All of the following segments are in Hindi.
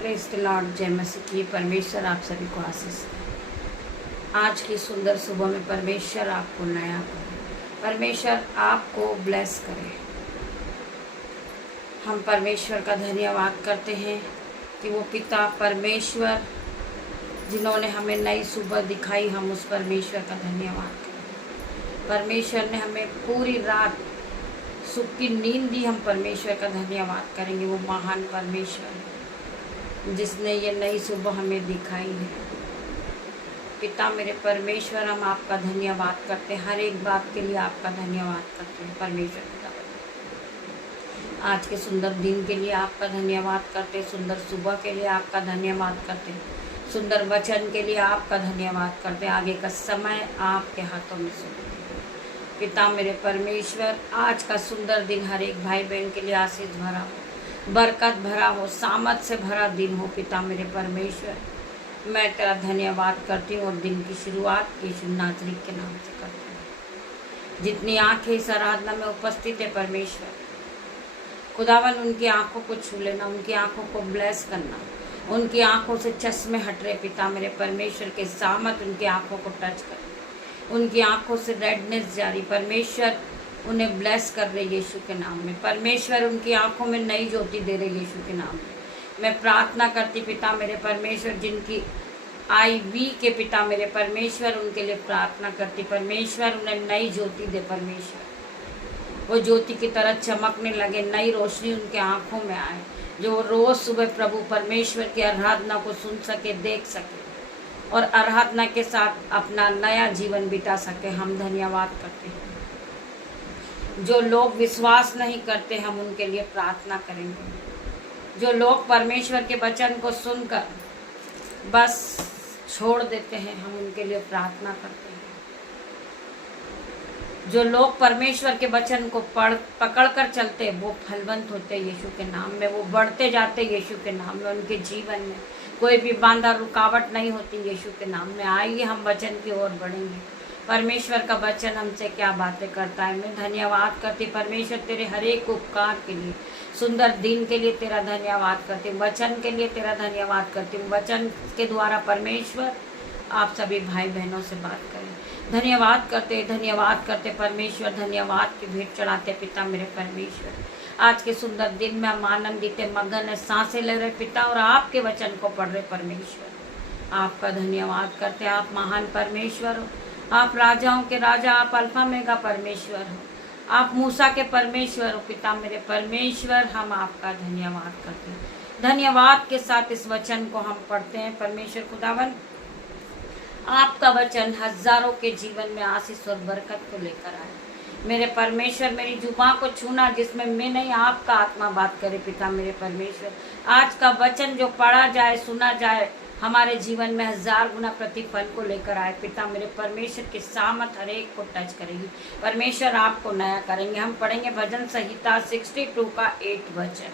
प्रेज़ द लॉर्ड, जय मसीह की। परमेश्वर आप सभी को आशीष दे। आज की सुंदर सुबह में परमेश्वर आपको नया करे, परमेश्वर आपको ब्लेस करे। हम परमेश्वर का धन्यवाद करते हैं कि वो पिता परमेश्वर जिन्होंने हमें नई सुबह दिखाई, हम उस परमेश्वर का धन्यवाद करें। परमेश्वर ने हमें पूरी रात सुख की नींद दी, हम परमेश्वर का धन्यवाद करेंगे। वो महान परमेश्वर है जिसने ये नई सुबह हमें दिखाई है। पिता मेरे परमेश्वर, हम आपका धन्यवाद करते हैं, हर एक बात के लिए आपका धन्यवाद करते हैं परमेश्वर पिता। आज के सुंदर दिन के लिए आपका धन्यवाद करते हैं, सुंदर सुबह के लिए आपका धन्यवाद करते हैं, सुंदर वचन के लिए आपका धन्यवाद करते हैं। आगे का समय आपके हाथों में सौंपते हैं। पिता मेरे परमेश्वर, आज का सुंदर दिन हर एक भाई बहन के लिए आशीष भरा हो, बरकत भरा हो, सामर्थ से भरा दिन हो। पिता मेरे परमेश्वर, मैं तेरा धन्यवाद करती हूँ और दिन की शुरुआत यीशु नासरी के नाम से करती हूँ। जितनी आंखें इस आराधना में उपस्थित है परमेश्वर, खुदावन उनकी आंखों को छू लेना, उनकी आंखों को ब्लेस करना, उनकी आंखों से चश्मे हट रहे पिता मेरे परमेश्वर के सामत उनकी आंखों को टच कर, उनकी आंखों से रेडनेस जारी परमेश्वर उन्हें ब्लेस कर रहे यीशु के नाम में। परमेश्वर उनकी आंखों में नई ज्योति दे रहे यीशु के नाम में। मैं प्रार्थना करती पिता मेरे परमेश्वर, जिनकी IV के पिता मेरे परमेश्वर, उनके लिए प्रार्थना करती परमेश्वर उन्हें नई ज्योति दे परमेश्वर, वो ज्योति की तरह चमकने लगे, नई रोशनी उनके आंखों में आए, जो रोज सुबह प्रभु परमेश्वर की आराधना को सुन सके, देख सके और आराधना के साथ अपना नया जीवन बिता सके। हम धन्यवाद करते हैं। जो लोग विश्वास नहीं करते, हम उनके लिए प्रार्थना करेंगे। जो लोग परमेश्वर के वचन को सुनकर बस छोड़ देते हैं, हम उनके लिए प्रार्थना करते हैं। जो लोग परमेश्वर के वचन को पकड़ कर चलते, वो फलवंत होते यीशु के नाम में, वो बढ़ते जाते यीशु के नाम में। उनके जीवन में कोई भी बाधा रुकावट नहीं होती यीशु के नाम में। आइए हम वचन की ओर बढ़ेंगे। परमेश्वर का वचन हमसे क्या बातें करता है। मैं धन्यवाद करती परमेश्वर तेरे हर एक उपकार के लिए, सुंदर दिन के लिए तेरा धन्यवाद करती हूँ, वचन के लिए तेरा धन्यवाद करती हूँ। वचन के द्वारा परमेश्वर आप सभी भाई बहनों से बात करें। धन्यवाद करते परमेश्वर, धन्यवाद की भेंट चढ़ाते पिता मेरे परमेश्वर। आज के सुंदर दिन में हम आनंदित मगन है, सांसें ले रहे पिता और आपके वचन को पढ़ रहे परमेश्वर। आपका धन्यवाद करते। आप महान परमेश्वर हो, आप राजाओं के राजा, आप अल्फा मेगा परमेश्वर हो, आप मूसा के परमेश्वर हो पिता मेरे परमेश्वर। हम आपका धन्यवाद करते हैं। धन्यवाद के साथ इस वचन को हम पढ़ते हैं परमेश्वर खुदावन। आपका वचन हजारों के जीवन में आशीष और बरकत को लेकर आए। मेरे परमेश्वर, मेरी जुबान को छूना जिसमें मैं नहीं आपका आत्मा बात करे पिता मेरे परमेश्वर। आज का वचन जो पढ़ा जाए, सुना जाए, हमारे जीवन में 1000 गुना प्रतिफल को लेकर आए पिता मेरे परमेश्वर की सामत हर एक को टच करेगी परमेश्वर, आपको नया करेंगे। हम पढ़ेंगे भजन संहिता 62 का 8 वचन।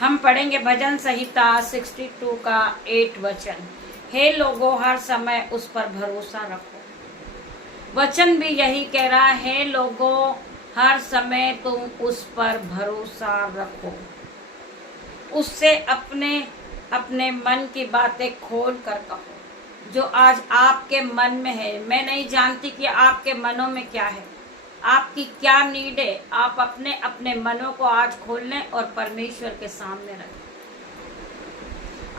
हम पढ़ेंगे भजन संहिता 62 का 8 वचन। हे लोगों, हर समय उस पर भरोसा रखो। वचन भी यही कह रहा है, लोगों हर समय तुम उस पर भरोसा रखो, उससे अपने मन की बातें खोल कर कहो जो आज आपके मन में है। मैं नहीं जानती कि आपके मनों में क्या है, आपकी क्या नीड है। आप अपने मनों को आज खोल लें और परमेश्वर के सामने रखें।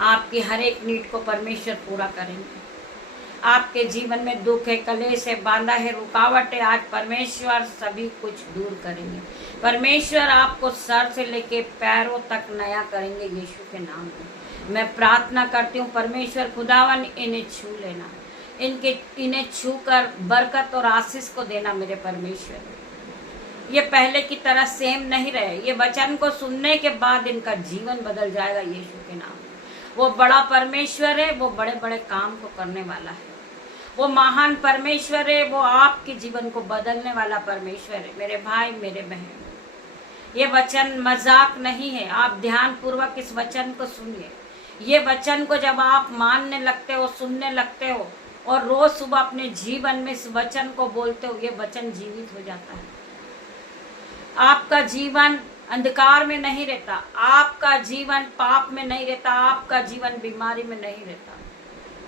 आपकी हर एक नीड को परमेश्वर पूरा करेंगे। आपके जीवन में दुख है, कलेश है, बांधा है, रुकावट है, आज परमेश्वर सभी कुछ दूर करेंगे। परमेश्वर आपको सर से लेके पैरों तक नया करेंगे यीशु के नाम में। मैं प्रार्थना करती हूँ परमेश्वर खुदावन, इन्हें छू लेना, इन्हें छू कर बरकत और आशीष को देना मेरे परमेश्वर। ये पहले की तरह सेम नहीं रहे। ये वचन को सुनने के बाद इनका जीवन बदल जाएगा यीशु के नाम में। वो बड़ा परमेश्वर है, वो बड़े बड़े काम को करने वाला है, वो महान परमेश्वर है, वो आपके जीवन को बदलने वाला परमेश्वर है। मेरे भाई, मेरे बहन, ये वचन मजाक नहीं है। आप ध्यान पूर्वक इस वचन को सुनिए। ये वचन को जब आप मानने लगते हो, सुनने लगते हो और रोज सुबह अपने जीवन में इस वचन को बोलते हो, ये वचन जीवित हो जाता है। आपका जीवन अंधकार में नहीं रहता, आपका जीवन पाप में नहीं रहता, आपका जीवन बीमारी में नहीं रहता,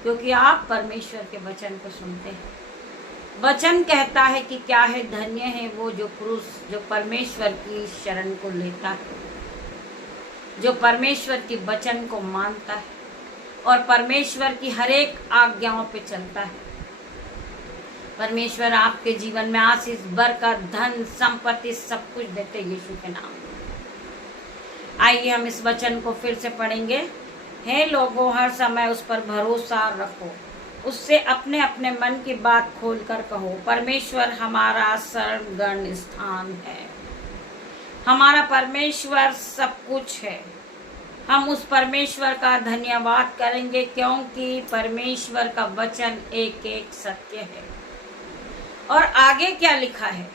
क्योंकि आप परमेश्वर के वचन को सुनते हैं। वचन कहता है कि क्या है, धन्य है वो जो पुरुष जो परमेश्वर की शरण को लेता है, जो परमेश्वर की वचन को मानता है और परमेश्वर की हर एक आज्ञाओं पे चलता है। परमेश्वर आपके जीवन में आशीष, बरकत, धन, संपत्ति सब कुछ देते यीशु के नाम में। आइए हम इस वचन को फिर से पढ़ेंगे। हे लोगों, हर समय उस पर भरोसा रखो, उससे अपने अपने मन की बात खोलकर कहो। परमेश्वर हमारा शरणगढ़ स्थान है, हमारा परमेश्वर सब कुछ है। हम उस परमेश्वर का धन्यवाद करेंगे, क्योंकि परमेश्वर का वचन एक एक सत्य है। और आगे क्या लिखा है,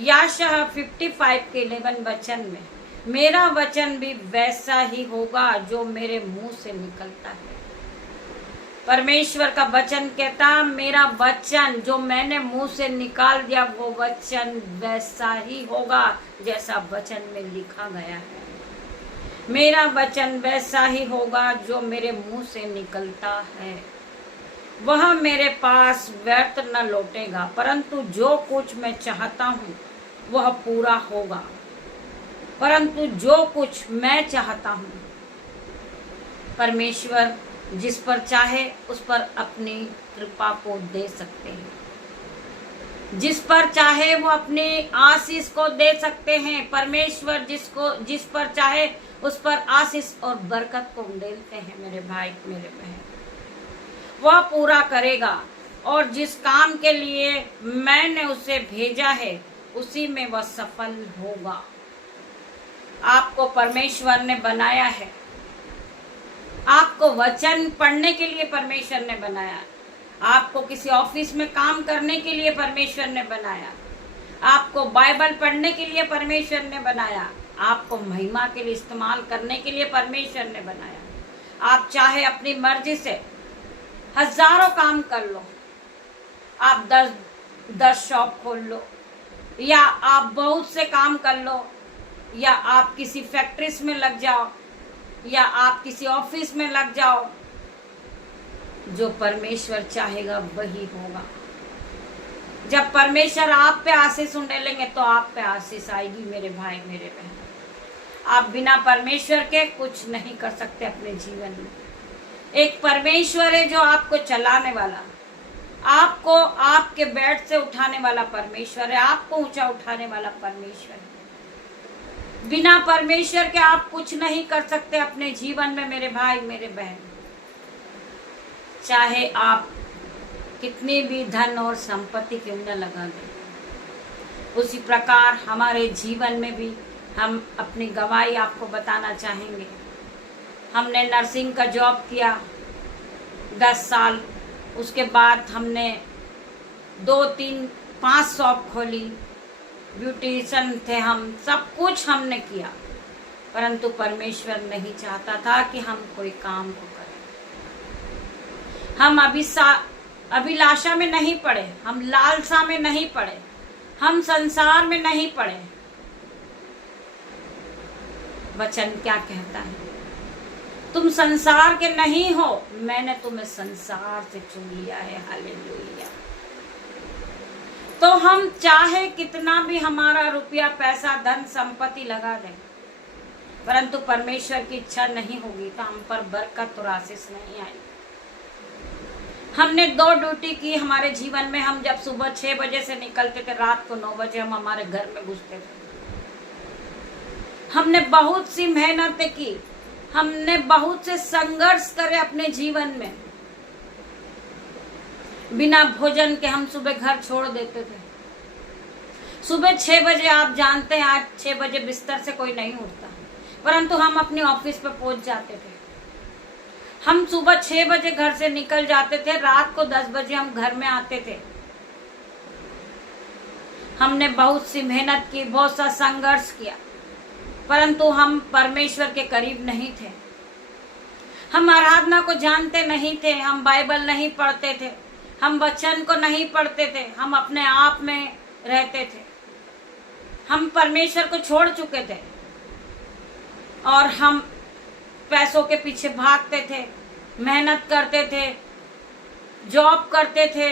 याशाया 55 के 11 वचन में, मेरा वचन भी वैसा ही होगा जो मेरे मुंह से निकलता है। परमेश्वर का वचन कहता, मेरा वचन जो मैंने मुंह से निकाल दिया वो वचन वैसा ही होगा जैसा वचन में लिखा गया है। मेरा वचन वैसा ही होगा जो मेरे मुंह से निकलता है, वह मेरे पास व्यर्थ न लौटेगा, परंतु जो कुछ मैं चाहता हूँ वह पूरा होगा। परंतु जो कुछ मैं चाहता हूँ, परमेश्वर जिस पर चाहे उस पर अपनी कृपा को दे सकते हैं, जिस पर चाहे वो अपनी आशीष को दे सकते हैं। परमेश्वर जिस पर चाहे उस पर आशीष और बरकत को देते हैं। मेरे भाई मेरे बहन, वह पूरा करेगा और जिस काम के लिए मैंने उसे भेजा है उसी में वह सफल होगा। आपको परमेश्वर ने बनाया है, आपको वचन पढ़ने के लिए परमेश्वर ने बनाया, आपको किसी ऑफिस में काम करने के लिए परमेश्वर ने बनाया, आपको बाइबल पढ़ने के लिए परमेश्वर ने बनाया, आपको महिमा के लिए इस्तेमाल करने के लिए परमेश्वर ने बनाया। आप चाहे अपनी मर्जी से हजारों काम कर लो, आप 10 शॉप खोल लो, या आप बहुत से काम कर लो, या आप किसी फैक्ट्रीज में लग जाओ, या आप किसी ऑफिस में लग जाओ, जो परमेश्वर चाहेगा वही होगा। जब परमेश्वर आप पे आशीष उंडेलेंगे तो आप पे आशीष आएगी। मेरे भाई मेरे बहन, आप बिना परमेश्वर के कुछ नहीं कर सकते अपने जीवन में। एक परमेश्वर है जो आपको चलाने वाला, आपको आपके बेड से उठाने वाला परमेश्वर है, आपको ऊंचा उठाने वाला परमेश्वर है। बिना परमेश्वर के आप कुछ नहीं कर सकते अपने जीवन में। मेरे भाई मेरे बहन, चाहे आप कितनी भी धन और संपत्ति क्यों न लगा दें, उसी प्रकार हमारे जीवन में भी हम अपनी गवाही आपको बताना चाहेंगे। हमने नर्सिंग का जॉब किया 10 साल, उसके बाद हमने 2, 3, 5 शॉप खोली, ब्यूटिशियन थे हम, सब कुछ हमने किया, परंतु परमेश्वर नहीं चाहता था कि हम कोई काम को करें। हम अभिलाषा में नहीं पड़े, हम लालसा में नहीं पड़े, हम संसार में नहीं पड़े। वचन क्या कहता है, तुम संसार के नहीं हो, मैंने तुम्हें संसार से चुन लिया है। हालेलुया। तो हम चाहे कितना भी हमारा रुपया, पैसा, धन, संपत्ति लगा दें, परंतु परमेश्वर की इच्छा नहीं होगी तो हम पर बरकत और आशीष नहीं आएगी। हमने 2 ड्यूटी की हमारे जीवन में। हम जब सुबह 6 बजे से निकलते थे, रात को 9 बजे हम हमारे घर में घुसते थे। हमने बहुत सी मेहनतें की, हमने बहुत से संघर्ष करे अपने जीवन में। बिना भोजन के हम सुबह घर छोड़ देते थे। सुबह 6 बजे, आप जानते हैं आज 6 बजे बिस्तर से कोई नहीं उठता, परंतु हम अपने ऑफिस पे पहुंच जाते थे। हम सुबह 6 बजे घर से निकल जाते थे, रात को 10 बजे हम घर में आते थे। हमने बहुत सी मेहनत की, बहुत सा संघर्ष किया, परंतु हम परमेश्वर के करीब नहीं थे। हम आराधना को जानते नहीं थे, हम बाइबल नहीं पढ़ते थे, हम वचन को नहीं पढ़ते थे, हम अपने आप में रहते थे। हम परमेश्वर को छोड़ चुके थे और हम पैसों के पीछे भागते थे, मेहनत करते थे, जॉब करते थे,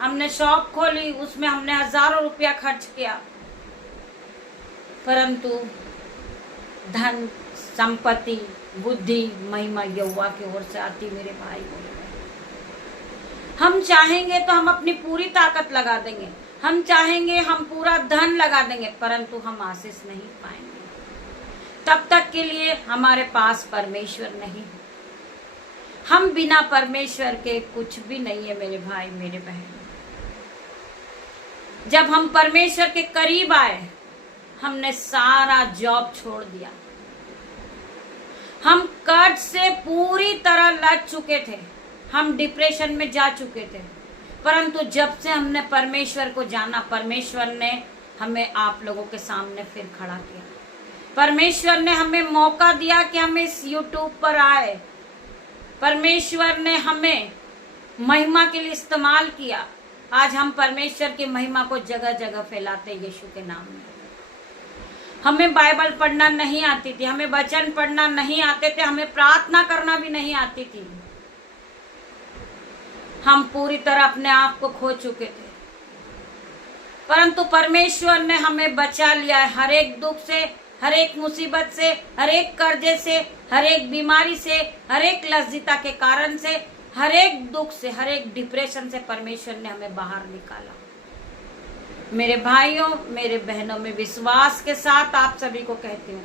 हमने शॉप खोली, उसमें हमने हजारों रुपया खर्च किया, परंतु धन, संपत्ति, बुद्धि, महिमा यहोवा की ओर से आती। मेरे भाई बोले, हम चाहेंगे तो हम अपनी पूरी ताकत लगा देंगे, हम चाहेंगे हम पूरा धन लगा देंगे, परंतु हम आशीष नहीं पाएंगे। तब तक के लिए हमारे पास परमेश्वर नहीं। हम बिना परमेश्वर के कुछ भी नहीं है मेरे भाई, मेरे बहन। जब हम परमेश्वर के करीब आए, हमने सारा जॉब छोड़ दिया, हम कर्ज से पूरी तरह लग चुके थे, हम डिप्रेशन में जा चुके थे, परंतु जब से हमने परमेश्वर को जाना, परमेश्वर ने हमें आप लोगों के सामने फिर खड़ा किया। परमेश्वर ने हमें मौका दिया कि हम इस YouTube पर आए। परमेश्वर ने हमें महिमा के लिए इस्तेमाल किया। आज हम परमेश्वर की महिमा को जगह जगह फैलाते यीशु के नाम में। हमें बाइबल पढ़ना नहीं आती थी, हमें वचन पढ़ना नहीं आते थे, हमें प्रार्थना करना भी नहीं आती थी। हम पूरी तरह अपने आप को खो चुके थे, परंतु परमेश्वर ने हमें बचा लिया है हर एक दुख से, हर एक मुसीबत से, हर एक कर्जे से, हर एक बीमारी से, हर एक लज्जिता के कारण से, हर एक दुख से, हर एक डिप्रेशन से परमेश्वर ने हमें बाहर निकाला। मेरे भाइयों, मेरे बहनों, में विश्वास के साथ आप सभी को कहती हूँ,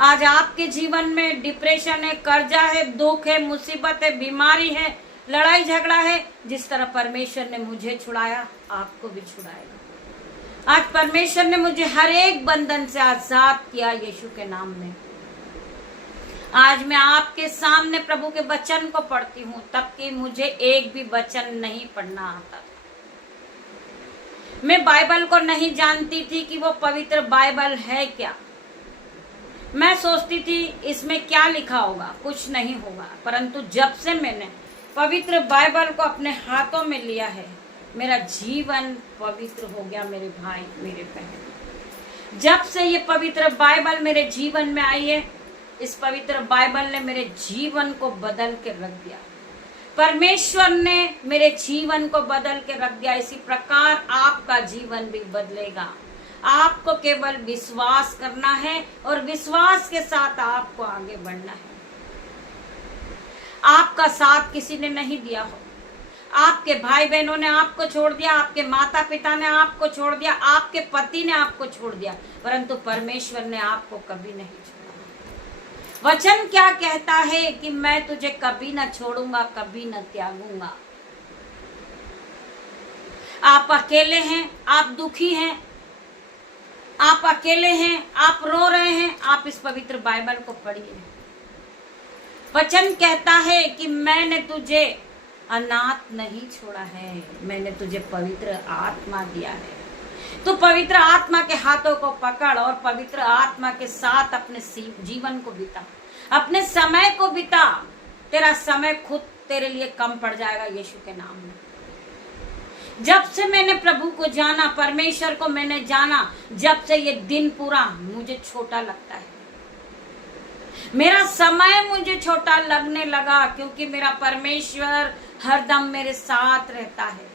आज आपके जीवन में डिप्रेशन है, कर्जा है, दुख है, मुसीबत है, बीमारी है, लड़ाई झगड़ा है, जिस तरह परमेश्वर ने मुझे छुड़ाया, आपको भी छुड़ाएगा। आज परमेश्वर ने मुझे हर एक बंधन से आजाद किया यीशु के नाम में। आज मैं आपके सामने प्रभु के वचन को पढ़ती हूँ, तब कि मुझे एक भी वचन नहीं पढ़ना आता। मैं बाइबल को नहीं जानती थी कि वो पवित्र बाइबल है क्या। मैं सोचती थी इसमें क्या लिखा होगा, कुछ नहीं होगा, परंतु जब से मैंने पवित्र बाइबल को अपने हाथों में लिया है, मेरा जीवन पवित्र हो गया मेरे भाई, मेरे बहन। जब से ये पवित्र बाइबल मेरे जीवन में आई है, इस पवित्र बाइबल ने मेरे जीवन को बदल के रख दिया। परमेश्वर ने मेरे जीवन को बदल के रख दिया। इसी प्रकार आपका जीवन भी बदलेगा। आपको केवल विश्वास करना है और विश्वास के साथ आपको आगे बढ़ना है। आपका साथ किसी ने नहीं दिया हो, आपके भाई बहनों ने आपको छोड़ दिया, आपके माता पिता ने आपको छोड़ दिया, आपके पति ने आपको छोड़ दिया, परंतु परमेश्वर ने आपको कभी नहीं छोड़ा। वचन क्या कहता है कि मैं तुझे कभी न छोड़ूंगा, कभी न त्यागूंगा। आप अकेले हैं, आप दुखी हैं, आप अकेले हैं, आप रो रहे हैं, आप इस पवित्र बाइबल को पढ़िए। वचन कहता है कि मैंने तुझे अनाथ नहीं छोड़ा है, मैंने तुझे पवित्र आत्मा दिया है। तो पवित्र आत्मा के हाथों को पकड़ और पवित्र आत्मा के साथ अपने जीवन को बिता, अपने समय को बिता। तेरा समय खुद तेरे लिए कम पड़ जाएगा यीशु के नाम में। जब से मैंने प्रभु को जाना, परमेश्वर को मैंने जाना, जब से ये दिन पूरा मुझे छोटा लगता है। मेरा समय मुझे छोटा लगने लगा, क्योंकि मेरा परमेश्वर हरदम मेरे साथ रहता है।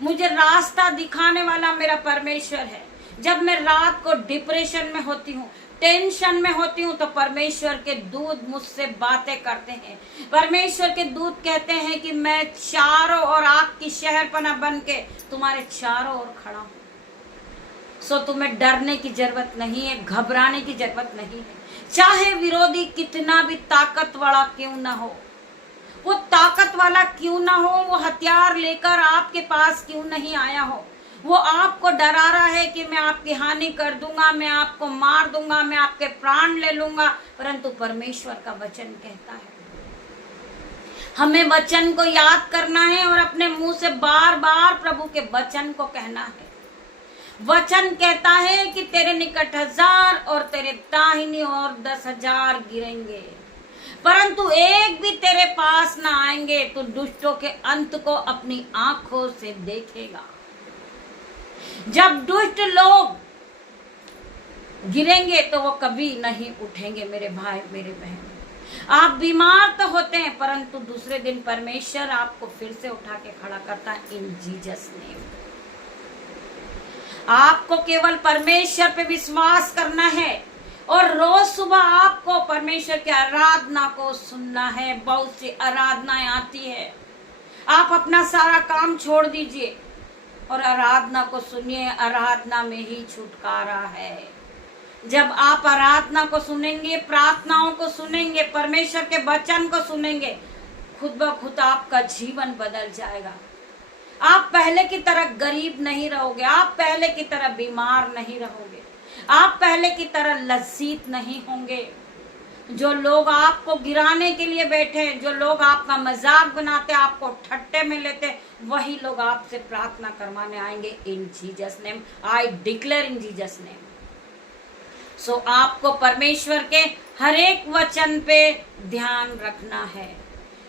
मुझे रास्ता दिखाने वाला मेरा परमेश्वर है। जब मैं रात को डिप्रेशन में होती हूँ, टेंशन में होती हूँ, तो परमेश्वर के दूत मुझसे बातें करते हैं। परमेश्वर के दूत कहते हैं कि मैं चारों ओर आग की शहरपनाह बन के तुम्हारे चारों ओर खड़ा हूँ। सो तुम्हें डरने की जरूरत नहीं है, घबराने की जरूरत नहीं है। चाहे विरोधी कितना भी ताकत वाला क्यों ना हो, वो ताकत वाला क्यों ना हो, वो हथियार लेकर आपके पास क्यों नहीं आया हो, वो आपको डरा रहा है कि मैं आपकी हानि कर दूंगा, मैं आपको मार दूंगा, मैं आपके प्राण ले लूंगा, परंतु परमेश्वर का वचन कहता है हमें वचन को याद करना है और अपने मुंह से बार बार प्रभु के वचन को कहना है। वचन कहता है कि तेरे निकट 1000 और तेरे दाहिनी ओर 10,000 गिरेंगे, परंतु एक भी तेरे पास ना आएंगे। तो दुष्टों के अंत को अपनी आंखों से देखेगा। जब दुष्ट लोग गिरेंगे तो वो कभी नहीं उठेंगे मेरे भाई मेरे बहन। आप बीमार तो होते हैं परंतु दूसरे दिन परमेश्वर आपको फिर से उठा के खड़ा करता है इन जीसस नेम। आपको केवल परमेश्वर पे विश्वास करना है और रोज सुबह आपको परमेश्वर की आराधना को सुनना है। बहुत सी आराधनाएं आती है, आप अपना सारा काम छोड़ दीजिए और आराधना को सुनिए। आराधना में ही छुटकारा है। जब आप आराधना को सुनेंगे, प्रार्थनाओं को सुनेंगे, परमेश्वर के वचन को सुनेंगे, खुद ब खुद आपका जीवन बदल जाएगा। आप पहले की तरह गरीब नहीं रहोगे, आप पहले की तरह बीमार नहीं रहोगे, आप पहले की तरह लज्जित नहीं होंगे। जो लोग आपको गिराने के लिए बैठे, जो लोग आपका मजाक बनाते, आपको ठट्टे में लेते, वही लोग आपसे प्रार्थना करवाने आएंगे in Jesus name. I declare in Jesus name. So आपको परमेश्वर के हर एक वचन पे ध्यान रखना है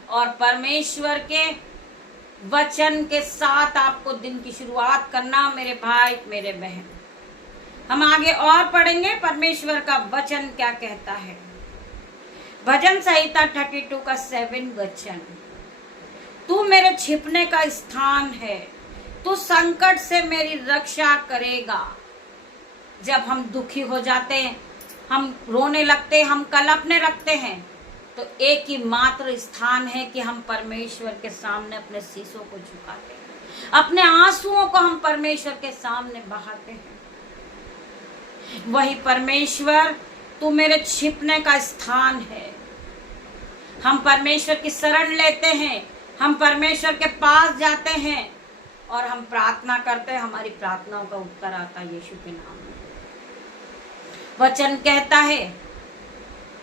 और परमेश्वर के वचन के साथ आपको दिन की शुरुआत करना मेरे भाई मेरे बहन। हम आगे और पढ़ेंगे परमेश्वर का वचन क्या कहता है। भजन संहिता 32 का 7 वचन, तू मेरे छिपने का स्थान है, तू संकट से मेरी रक्षा करेगा। जब हम दुखी हो जाते हैं, हम रोने लगते हैं, हम कलपने रखते हैं, तो एक ही मात्र स्थान है कि हम परमेश्वर के सामने अपने शीशों को झुकाते हैं, अपने आंसुओं को हम परमेश्वर के सामने बहाते हैं। वही परमेश्वर तू मेरे छिपने का स्थान है। हम परमेश्वर की शरण लेते हैं, हम परमेश्वर के पास जाते हैं और हम प्रार्थना करते हैं। हमारी प्रार्थनाओं का उत्तर आता है यीशु के नाम में। वचन कहता है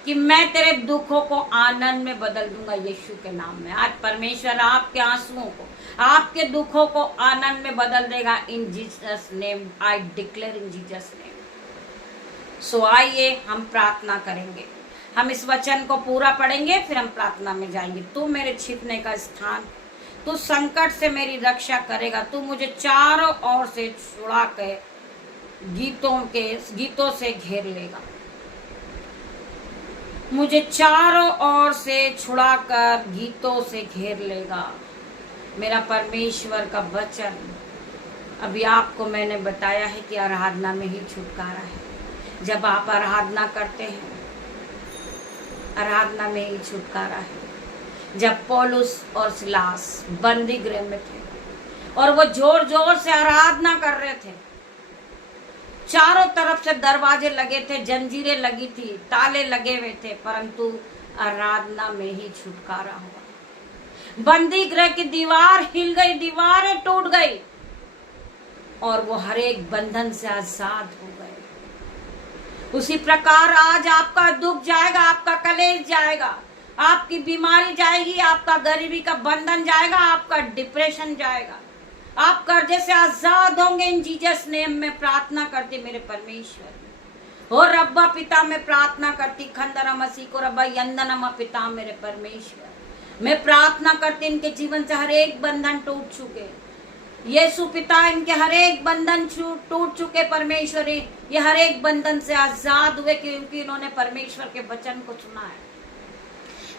कि मैं तेरे दुखों को आनंद में बदल दूंगा यीशु के नाम में। आज परमेश्वर आपके आंसुओं को, आपके दुखों को आनंद में बदल देगा in Jesus name. I declare in Jesus name. So आइए हम प्रार्थना करेंगे। हम इस वचन को पूरा पढ़ेंगे, फिर हम प्रार्थना में जाएंगे। तू मेरे छिपने का स्थान, तू संकट से मेरी रक्षा करेगा, तू मुझे चारों ओर से छुड़ा के गीतों से घेर लेगा। मुझे चारों ओर से छुड़ाकर गीतों से घेर लेगा। मेरा परमेश्वर का वचन अभी आपको मैंने बताया है कि आराधना में ही छुटकारा है। जब आप आराधना करते हैं, आराधना में ही छुटकारा है। जब पौलुस और सिलास बंदी गृह में थे और वो जोर जोर से आराधना कर रहे थे, चारों तरफ से दरवाजे लगे थे, जंजीरें लगी थी, ताले लगे हुए थे, परंतु आराधना में ही छुटकारा हुआ। बंदी गृह की दीवार हिल गई, दीवारें टूट गई और वो हर एक बंधन से आजाद हो गए। उसी प्रकार आज आपका दुख जाएगा, आपका कलेश जाएगा, आपकी बीमारी जाएगी, आपका गरीबी का बंधन जाएगा, आपका डिप्रेशन जाएगा, आप कर्जे से आजाद होंगे इन जीसस नेम में। प्रार्थना करती मेरे परमेश्वर। और रब्बा पिता में प्रार्थना करती, खंदरा मसीह को रब्बा यंदनमा पिता मेरे परमेश्वर। मैं प्रार्थना करती इनके जीवन से हर एक बंधन टूट चुके, यीशु पिता इनके हर एक बंधन टूट चुके परमेश्वर। ये हर एक बंधन से आजाद हुए क्योंकि इन्होंने परमेश्वर के वचन को सुना है,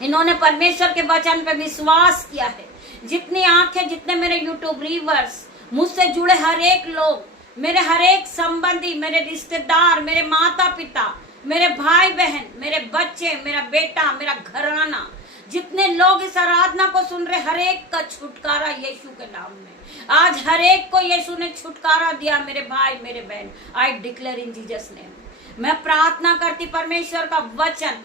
इन्होंने परमेश्वर के वचन पे विश्वास किया है। जितनी आंखें, जितने मेरे यूट्यूब व्यूअर्स, मुझसे जुड़े हर एक लोग, मेरे हर एक संबंधी, मेरे रिश्तेदार, मेरे माता पिता, मेरे भाई बहन, मेरे बच्चे, मेरा बेटा, मेरा घराना, जितने लोग इस आराधना को सुन रहे, हर एक का छुटकारा यीशु के नाम में। आज हर एक को यीशु ने छुटकारा दिया मेरे भाई मेरे बहन। आई डिक्लेयर इन जीसस नेम। मैं प्रार्थना करती परमेश्वर का वचन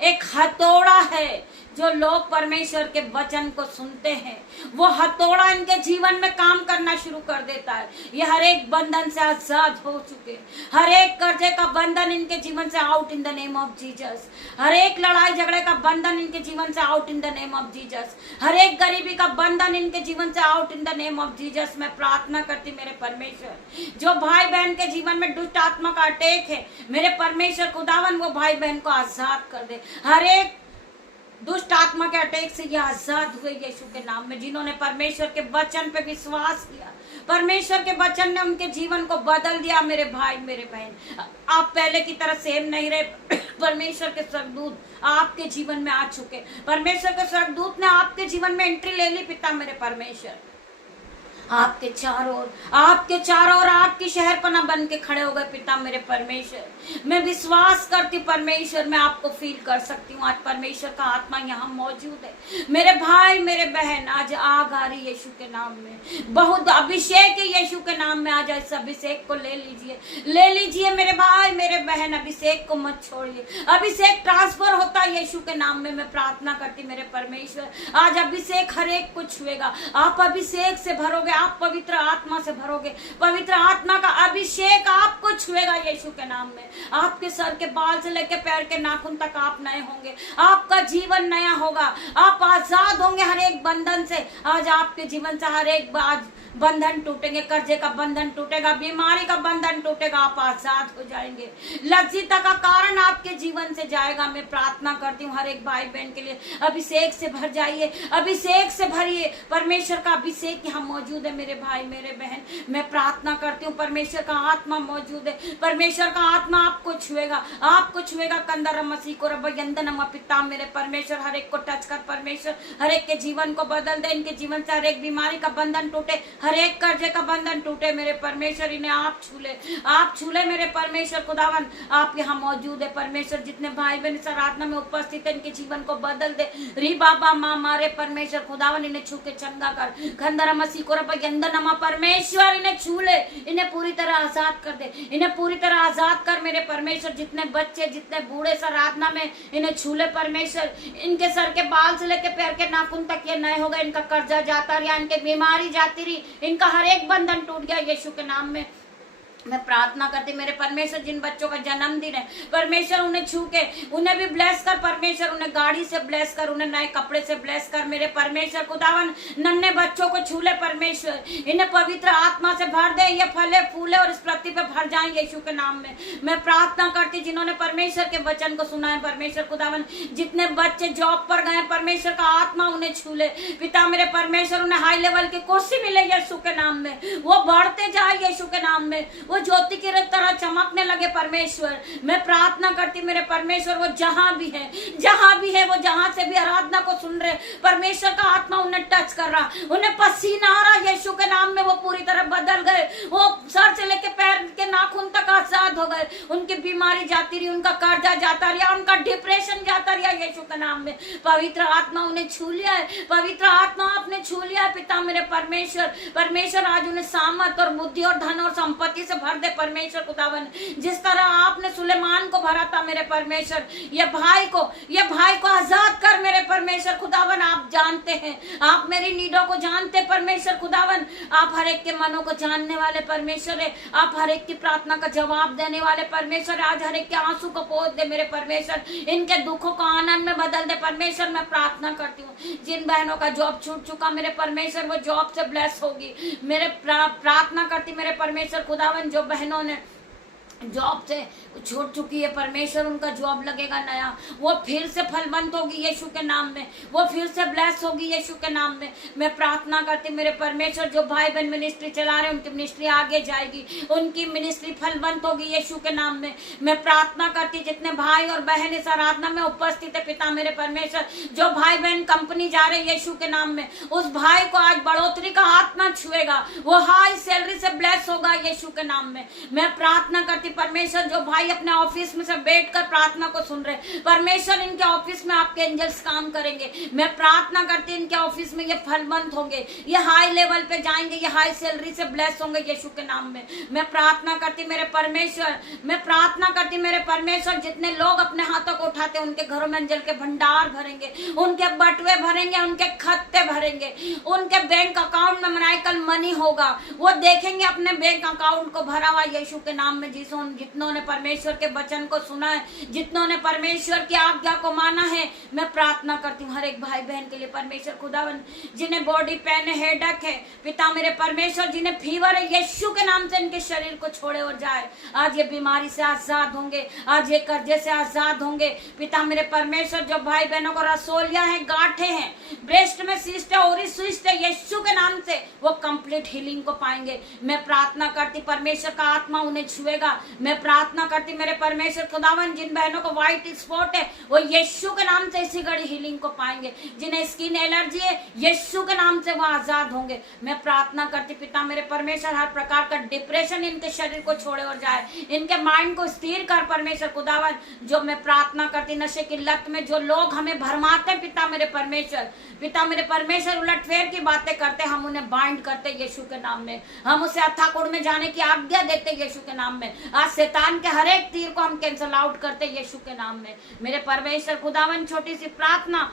एक हथौड़ा है। जो लोग परमेश्वर के वचन को सुनते हैं, वो हथौड़ा इनके जीवन में काम करना शुरू कर देता है। ये हर एक बंधन से आजाद हो चुके, हर एक कर्जे का बंधन इनके जीवन से out in the name of Jesus. हर एक लड़ाई झगड़े का बंधन इनके जीवन से out in the name of Jesus. हर एक गरीबी का बंधन इनके जीवन से out in the name of Jesus. मैं प्रार्थना करती मेरे परमेश्वर, जो भाई बहन के जीवन में दुष्ट आत्मा का अटैक है, मेरे परमेश्वर खुदावन वो भाई बहन को आजाद कर दे। हर एक दुष्ट आत्मा के अटैक से ये आजाद हुए यीशु के नाम में। जिन्होंने परमेश्वर के वचन पे विश्वास किया, परमेश्वर के वचन ने उनके जीवन को बदल दिया। मेरे भाई मेरे बहन, आप पहले की तरह सेम नहीं रहे। परमेश्वर के स्वर्गदूत आपके जीवन में आ चुके, परमेश्वर के स्वर्गदूत ने आपके जीवन में एंट्री ले ली। पिता मेरे परमेश्वर आपके चारों ओर आपकी शहरपना बन के खड़े हो गए। पिता मेरे परमेश्वर, मैं विश्वास करती हूँ परमेश्वर, मैं आपको फील कर सकती हूँ। आज परमेश्वर का आत्मा यहाँ मौजूद है। मेरे भाई मेरे बहन, आज आग आ रही यीशु के नाम में, बहुत अभिषेक है यीशु के नाम में। आज इस अभिषेक को ले लीजिए मेरे भाई मेरे बहन, अभिषेक को मत छोड़िए। अभिषेक ट्रांसफर होता है यीशु के नाम में। मैं प्रार्थना करती मेरे परमेश्वर, आज अभिषेक हर एक को छुएगा। आप अभिषेक से भरोगे, आप पवित्र आत्मा से भरोगे, पवित्र आत्मा का अभिषेक आपको छुएगा यीशु के नाम में। आपके सर के बाल से लेकर पैर के नाखून तक आप नए होंगे, आपका जीवन नया होगा, आप आजाद होंगे हर एक बंधन से। आज आपके जीवन से हर एक बंधन टूटेंगे, कर्जे का बंधन टूटेगा, बीमारी का बंधन टूटेगा, आप आजाद हो जाएंगे। लज्जिता का कारण आपके जीवन से जाएगा। मैं प्रार्थना करती हूँ हर एक भाई बहन के लिए, अभिषेक से भर जाइए, अभिषेक से भरिए। परमेश्वर का अभिषेक यहाँ मौजूद है मेरे भाई मेरे बहन। मैं प्रार्थना करती हूँ, परमेश्वर का आत्मा मौजूद है, परमेश्वर का आत्मा आपको छुएगा, आपको छुएगा। कंदर मसीह को रब यंदन पिता मेरे परमेश्वर, हर एक को टच कर परमेश्वर, हर एक के जीवन को बदल दे। इनके जीवन से हर एक बीमारी का बंधन टूटे, हर एक कर्जे का बंधन टूटे मेरे परमेश्वर। इन्हें आप छू ले मेरे परमेश्वर खुदावन। आप यहाँ मौजूद है परमेश्वर। जितने भाई बहन इस आराधना में उपस्थित है, इनके जीवन को बदल दे। री बाबा माँ मारे परमेश्वर खुदावन, इन्हें छू के चंगा कर। खंदरा मसीह को रब यंदनमा परमेश्वर, इन्हें छू ले, इन्हें पूरी तरह आजाद कर दे, इन्हें पूरी तरह आजाद कर मेरे परमेश्वर। जितने बच्चे जितने बूढ़े इस आराधना में, इन्हें छू ले परमेश्वर। इनके सर के बाल से लेकर पैर के नाखून तक ये नए हो गए। इनका कर्जा जाता रहा, इनके बीमारी जाती रही, इनका हर एक बंधन टूट गया यीशु के नाम में। मैं प्रार्थना करती मेरे परमेश्वर, जिन बच्चों का जन्मदिन है परमेश्वर, उन्हें छू के उन्हें भी ब्लेस कर परमेश्वर। उन्हें गाड़ी से ब्लेस कर, उन्हें नए कपड़े से ब्लेस कर मेरे परमेश्वर खुदावन। नन्हे बच्चों को छू ले परमेश्वर, इन्हें पवित्र आत्मा से भर दे, ये फले फूले और इस पृथ्वी पे भर जाए यीशु के नाम में। मैं प्रार्थना करती जिन्होंने परमेश्वर के वचन को सुना है परमेश्वर खुदावन, जितने बच्चे जॉब पर गए परमेश्वर का आत्मा उन्हें छू ले। पिता मेरे परमेश्वर, उन्हें हाई लेवल की कुर्सी मिले यीशु के नाम में, वो बढ़ते जाए यीशु के नाम में, वो ज्योति की तरह चमकने लगे परमेश्वर। मैं प्रार्थना करती मेरे परमेश्वर, वो जहां भी है वो जहां से भी आराधना को सुन रहे परमेश्वर का आत्मा उन्हें टच कर रहा, उन्हें पसीना आ रहा यीशु के नाम में। वो पूरी तरह बदल गए, वो सर से लेके पैर के नाखून तक आजाद हो गए। उनकी बीमारी जाती रही, उनका कर्जा जाता रहा, उनका डिप्रेशन जाता रहा यीशु के नाम में। पवित्र आत्मा उन्हें छू लिया है, पवित्र आत्मा आपने छू लिया है पिता मेरे परमेश्वर। आज उन्हें सामर्थ और बुद्धि और धन और संपत्ति से भर दे परमेश्वर खुदावन। जिस तरह आपने सुलेमान को भरा था मेरे परमेश्वर, ये भाई को आजाद कर मेरे परमेश्वर खुदावन। आप जानते हैं, आप मेरी नीडों को जानते परमेश्वर खुदावन। आप हर एक के मनों को जानने वाले परमेश्वर है, आप हर एक की प्रार्थना का जवाब देने वाले परमेश्वर। आज हर एक के आंसू को पोंछ दे मेरे परमेश्वर, इनके दुखों को आनंद में बदल दे परमेश्वर। मैं प्रार्थना करती हूँ जिन बहनों का जॉब छूट चुका मेरे परमेश्वर, वो जॉब से ब्लेस होगी। मेरे प्रार्थना करती मेरे परमेश्वर खुदावन, जो बहनों ने जॉब से छूट चुकी है परमेश्वर, उनका जॉब लगेगा नया, वो फिर से फलवंत होगी यीशु के नाम में, वो फिर से ब्लेस होगी यीशु के नाम में। मैं प्रार्थना करती मेरे परमेश्वर, जो भाई बहन मिनिस्ट्री चला रहे हैं उनकी मिनिस्ट्री आगे जाएगी, उनकी मिनिस्ट्री फलवंत होगी यीशु के नाम में। मैं प्रार्थना करती जितने भाई और बहन इस आराधना में उपस्थित है पिता मेरे परमेश्वर, जो भाई बहन कंपनी जा रहे हैं यीशु के नाम में, उस भाई को आज बढ़ोतरी का आत्मा छुएगा, वो हाई सैलरी से ब्लेस होगा यीशु के नाम में। मैं प्रार्थना करती परमेश्वर, जो भाई अपने ऑफिस में से बैठकर प्रार्थना को सुन रहे परमेश्वर, इनके ऑफिस में आपके एंजल्स काम करेंगे। मैं प्रार्थना करती इनके ऑफिस में ये फलवंत होंगे, ये हाई लेवल पे जाएंगे, ये हाई सैलरी से ब्लेस होंगे यीशु के नाम में। मैं प्रार्थना करती मेरे परमेश्वर, मैं प्रार्थना करती मेरे परमेश्वर, जितने लोग अपने हाथों को उठाते उनके घरों में एंजल के भंडार भरेंगे, उनके बटुए भरेंगे, उनके खत्ते भरेंगे, उनके बैंक अकाउंट में मिराकल मनी होगा। वो देखेंगे अपने बैंक अकाउंट को भरा हुआ यीशु के नाम में। जिसों जितनों ने परमेश्वर के वचन को सुना है, जितनों ने परमेश्वर की आज्ञा को माना है, मैं प्रार्थना करती हूँ हर एक भाई बहन के लिए परमेश्वर खुदावन, जिन्हें बॉडी पेन है, हेडेक है, पिता मेरे परमेश्वर, जिन्हें फीवर है, यीशु के नाम से इनके शरीर को छोड़े और जाए। आज ये बीमारी से आजाद होंगे, आज ये कर्जे से आजाद होंगे। पिता मेरे परमेश्वर, जो भाई बहनों को रसोलियां हैं, गांठें हैं, ब्रेस्ट में सिस्ट है, ओवरी सिस्ट है, यीशु के नाम से वो कंप्लीट हीलिंग को पाएंगे। मैं प्रार्थना करती परमेश्वर का आत्मा उन्हें छुएगा। मैं प्रार्थना करती मेरे परमेश्वर खुदावन, जिन बहनों को व्हाइट स्पॉट है वो यीशु के नाम से इसी घड़ी हीलिंग को पाएंगे। जिन्हें स्किन एलर्जी है, यीशु के नाम से वो आजाद होंगे। मैं प्रार्थना करती पिता मेरे परमेश्वर, हर प्रकार का डिप्रेशन इनके शरीर को छोड़े और जाए, इनके माइंड को स्थिर कर परमेश्वर खुदावन। जो मैं प्रार्थना करती नशे की लत में जो लोग हमें भरमाते पिता मेरे परमेश्वर उलटफेर की बातें करते, हम उन्हें बाइंड करते यीशु के नाम में। हम उसे अथाकुंड में जाने की आज्ञा देते यीशु के नाम में। आज शैतान के हर एक तीर को हम कैंसल आउट करते यीशु के नाम में। मेरे परमेश्वर खुदावन, छोटी सी प्रार्थना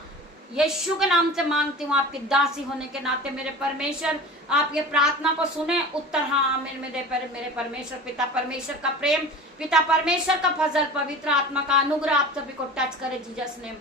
यीशु के नाम से मांगती हूँ, आपकी दासी होने के नाते मेरे परमेश्वर, आप ये प्रार्थना को सुने, उत्तर हाँ आमीन में दे। मेरे परमेश्वर, पिता परमेश्वर का प्रेम, पिता परमेश्वर का फजल, पवित्र आत्मा का अनुग्रह आप सभी को टच करे जीसस नेम।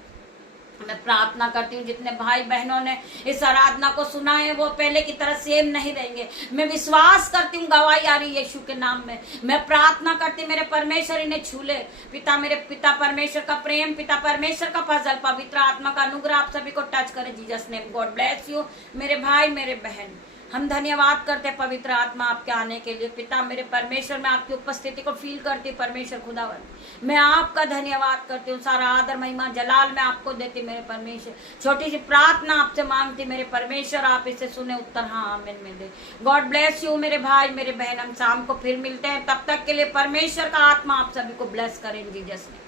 मैं प्रार्थना करती हूँ जितने भाई बहनों ने इस आराधना को सुना है वो पहले की तरह सेम नहीं रहेंगे। मैं विश्वास करती हूँ, गवाही आ रही यीशु के नाम में। मैं प्रार्थना करती मेरे परमेश्वर इन्हें छू ले। पिता परमेश्वर का प्रेम, पिता परमेश्वर का फजल, पवित्र आत्मा का अनुग्रह आप सभी को टच करे Jesus name. God bless you मेरे भाई मेरे बहन। हम धन्यवाद करते पवित्र आत्मा आपके आने के लिए। पिता मेरे परमेश्वर, मैं आपकी उपस्थिति को फील करती हूँ परमेश्वर खुदावन। मैं आपका धन्यवाद करती हूँ, सारा आदर महिमा जलाल मैं आपको देती मेरे परमेश्वर। छोटी सी प्रार्थना आपसे मांगती मेरे परमेश्वर, आप इसे सुने, उत्तर हाँ आमीन में दे। गॉड ब्लेस यू मेरे भाई मेरे बहन। हम शाम को फिर मिलते हैं, तब तक के लिए परमेश्वर का आत्मा आप सभी को ब्लेस करें जीसस ने।